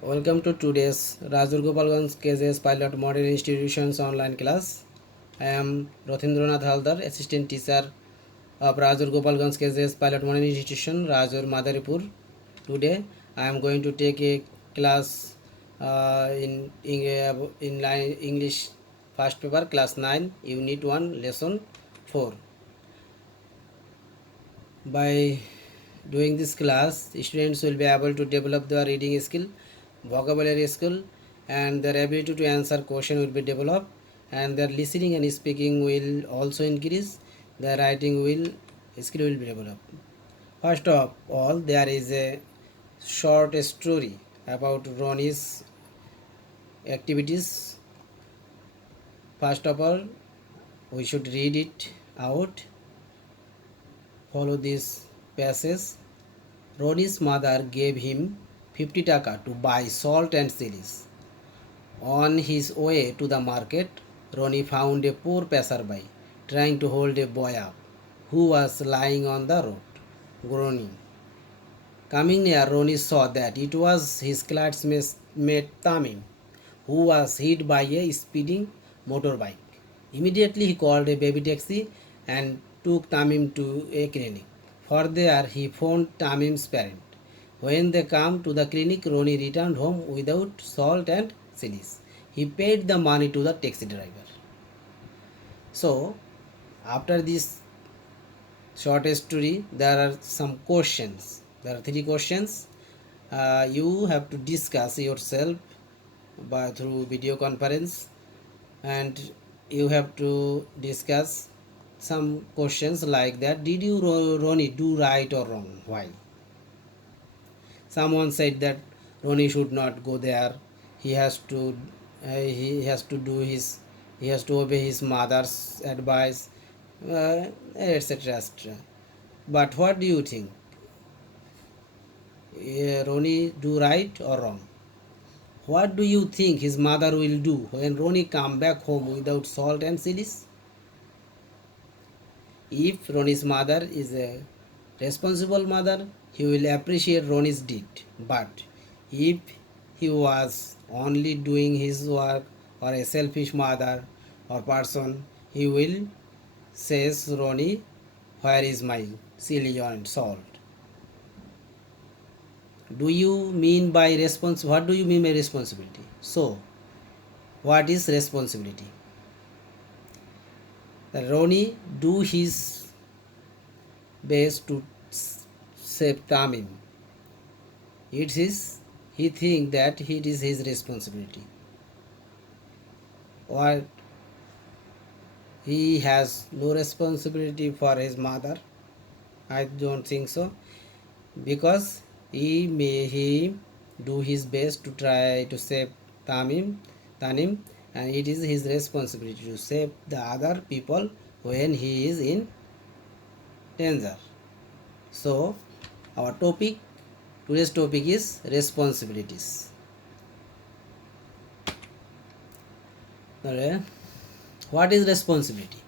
Welcome to today's Rajur Gopalganj KJS Pilot Model Institutions online class. I am Rothindranath Haldar, Assistant Teacher of Rajur Gopalganj KJS Pilot Model Institution, Rajur Madaripur. Today I am going to take a class in English first paper, class 9, Unit 1, Lesson 4. By doing this class, students will be able to develop their reading skill, vocabulary skill, and their ability to answer question will be developed, and their listening and speaking will also increase. Their writing will skill will be developed. First of all, there is a short story about Ronnie's activities. First of all, we should read it out. Follow this passage. Ronnie's mother gave him 50 taka to buy salt and chilies. On his way to the market, Ronnie found a poor passerby trying to hold a boy up who was lying on the road, groaning. Coming near, Ronnie saw that it was his classmate Tamim, who was hit by a speeding motorbike. Immediately he called a baby taxi and took Tamim to a clinic. For there he found Tamim's parent. When they came to the clinic, Ronnie returned home without salt and chilies. He paid the money to the taxi driver. So, after this short story, there are some questions. There are three questions. You have to discuss yourself through video conference, and you have to discuss some questions like that. Did you, Ronnie, do right or wrong? Why? Someone said that Ronnie should not go there. He has to he has to do his he has to obey his mother's advice, etc. etc. But what do you think? Ronnie do right or wrong? What do you think his mother will do when Ronnie come back home without salt and chilies? If Ronnie's mother is a responsible mother, he will appreciate Ronnie's deed. But if he was only doing his work or a selfish mother or person, he will says Ronnie, where is my chili and salt? Do you mean by what do you mean by responsibility? So, what is responsibility? Ronnie do his best to save Tamim. He think that it is his responsibility. Or he has no responsibility for his mother. I don't think so, because he do his best to try to save Tanim, and it is his responsibility to save the other people when he is in danger. So our today's topic is responsibilities. Okay. What is responsibility?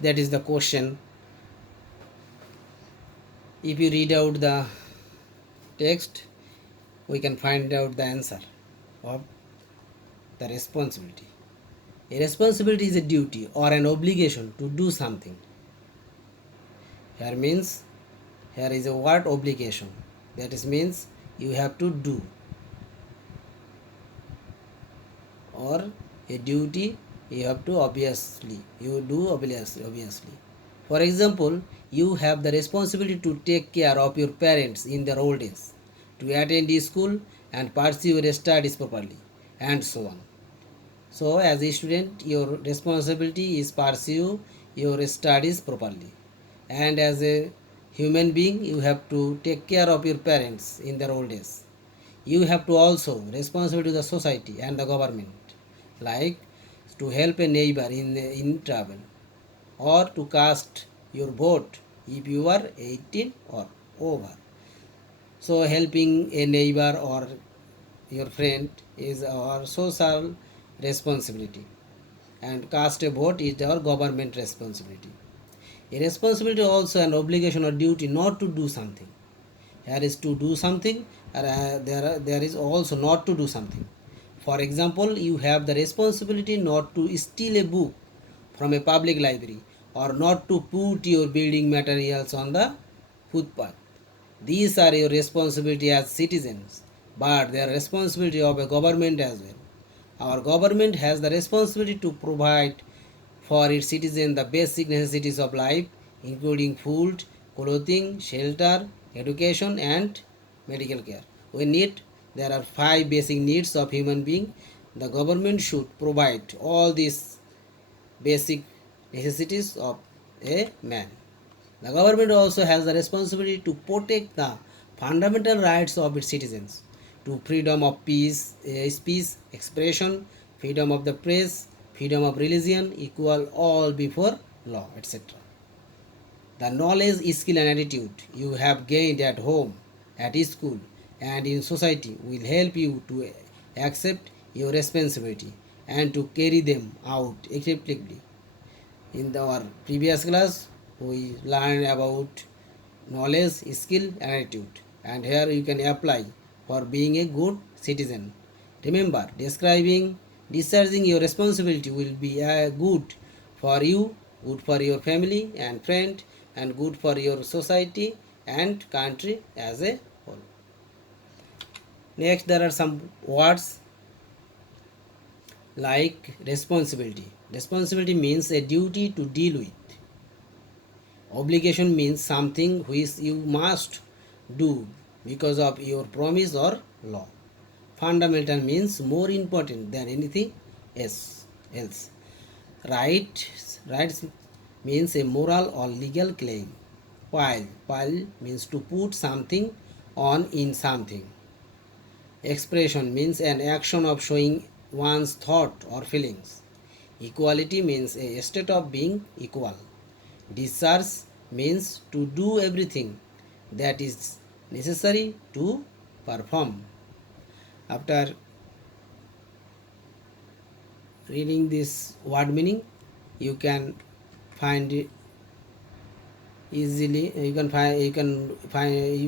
That is the question. If you read out the text, we can find out the answer of the responsibility. A responsibility is a duty or an obligation to do something. Here is a word obligation. That is means you have to do. Or a duty you have to obviously. For example, you have the responsibility to take care of your parents in their old age, to attend school and pursue your studies properly, and so on. So, as a student, your responsibility is pursue your studies properly, and as a human being, you have to take care of your parents in their old age. You have to also responsible to the society and the government, like to help a neighbor in trouble, or to cast your vote if you are 18 or over. So helping a neighbor or your friend is our social responsibility, and cast a vote is our government responsibility. A responsibility also an obligation or duty not to do something. Here is to do something there is also not to do something. For example, you have the responsibility not to steal a book from a public library or not to put your building materials on the footpath. These are your responsibility as citizens, but they are responsibility of a government as well. Our government has the responsibility to provide for its citizens the basic necessities of life, including food, clothing, shelter, education, and medical care. There are five basic needs of human being. The government should provide all these basic necessities of a man. The government also has the responsibility to protect the fundamental rights of its citizens to freedom of speech, expression, freedom of the press, freedom of religion, equal all before law, etc. The knowledge, skill, and attitude you have gained at home, at school, and in society will help you to accept your responsibility and to carry them out effectively. In our previous class, we learned about knowledge, skill, and attitude, and here you can apply for being a good citizen. Remember, discharging your responsibility will be good for you, good for your family and friend, and good for your society and country as a whole. Next, there are some words like responsibility. Responsibility means a duty to deal with. Obligation means something which you must do because of your promise or law. Fundamental means more important than anything else. Rights means a moral or legal claim. Pile means to put something on in something. Expression means an action of showing one's thought or feelings. Equality means a state of being equal. Discharge means to do everything that is necessary to perform. After reading this word meaning, you can find it easily. You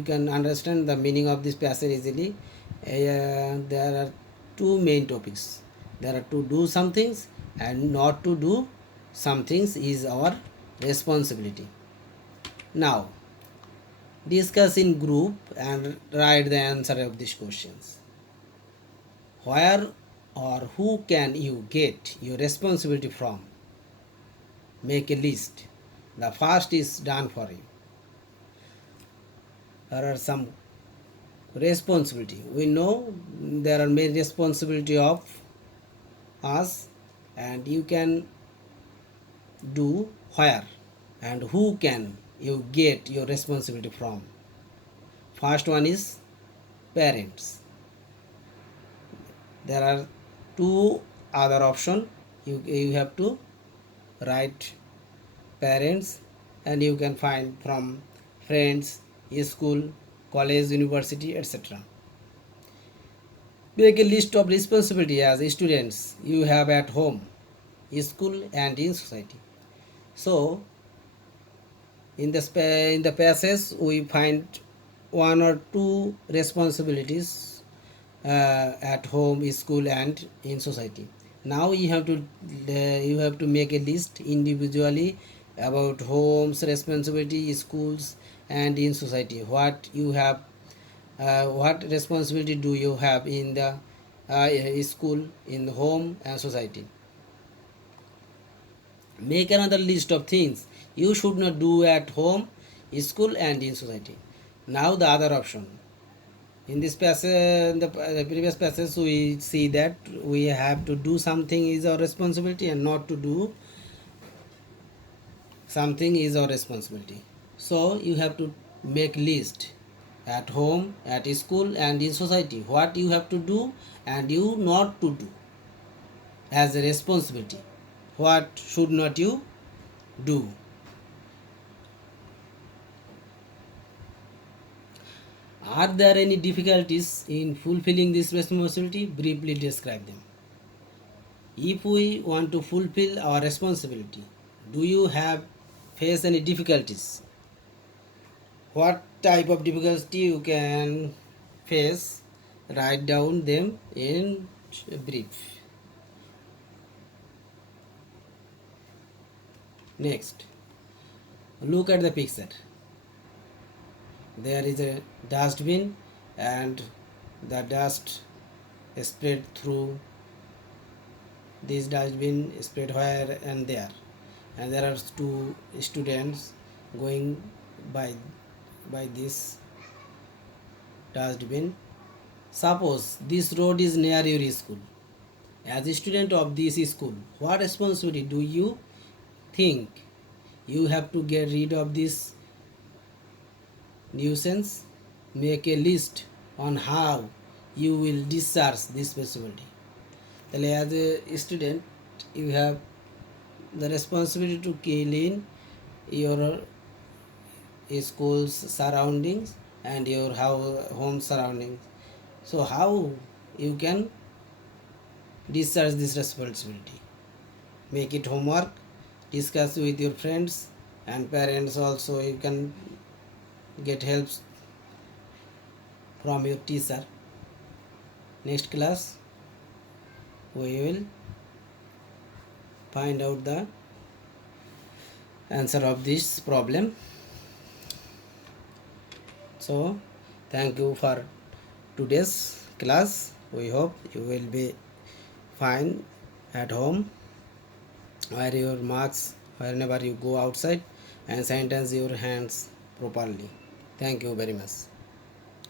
can understand the meaning of this passage easily. There are two main topics. There are to do some things and not to do some things is our responsibility. Now, discuss in group and write the answer of these questions. Where or who can you get your responsibility from? Make a list. The first is done for you. There are some responsibility. We know there are many responsibility of us, and you can do where and who can you get your responsibility from. First one is parents. There are two other option. You have to write parents, and you can find from friends, school, college, university, etc. Make a list of responsibility as students you have at home, school, and in society. So in the passage we find one or two responsibilities at home, school, and in society. Now you have to make a list individually about homes responsibility, schools, and in society. What responsibility do you have in the school, in the home, and society? Make another list of things you should not do at home, school, and in society. Now the other option. In this passage, in the previous passage, we see that we have to do something is our responsibility, and not to do something is our responsibility. So you have to make list at home, at school, and in society. What you have to do and you not to do as a responsibility. What should not you do? Are there any difficulties in fulfilling this responsibility? Briefly describe them. If we want to fulfill our responsibility, do you have face any difficulties? What type of difficulty you can face, write down them in brief. Next, look at the picture. There is a dustbin and the dust spread through this dustbin, spread here and there, and there are two students going by this dustbin. Suppose this road is near your school. As a student of this school, what responsibility do you think you have to get rid of this nuisance? Make a list on how you will discharge this responsibility. তাহলে as a student you have the responsibility to clean your school's surroundings and your home surroundings. So how you can discharge this responsibility? Make it homework, discuss with your friends and parents also. You can get help from your teacher. Next class we will find out the answer of this problem. So thank you for today's class. We hope you will be fine at home. Wear your masks whenever you go outside and sanitize your hands properly. Thank you very much.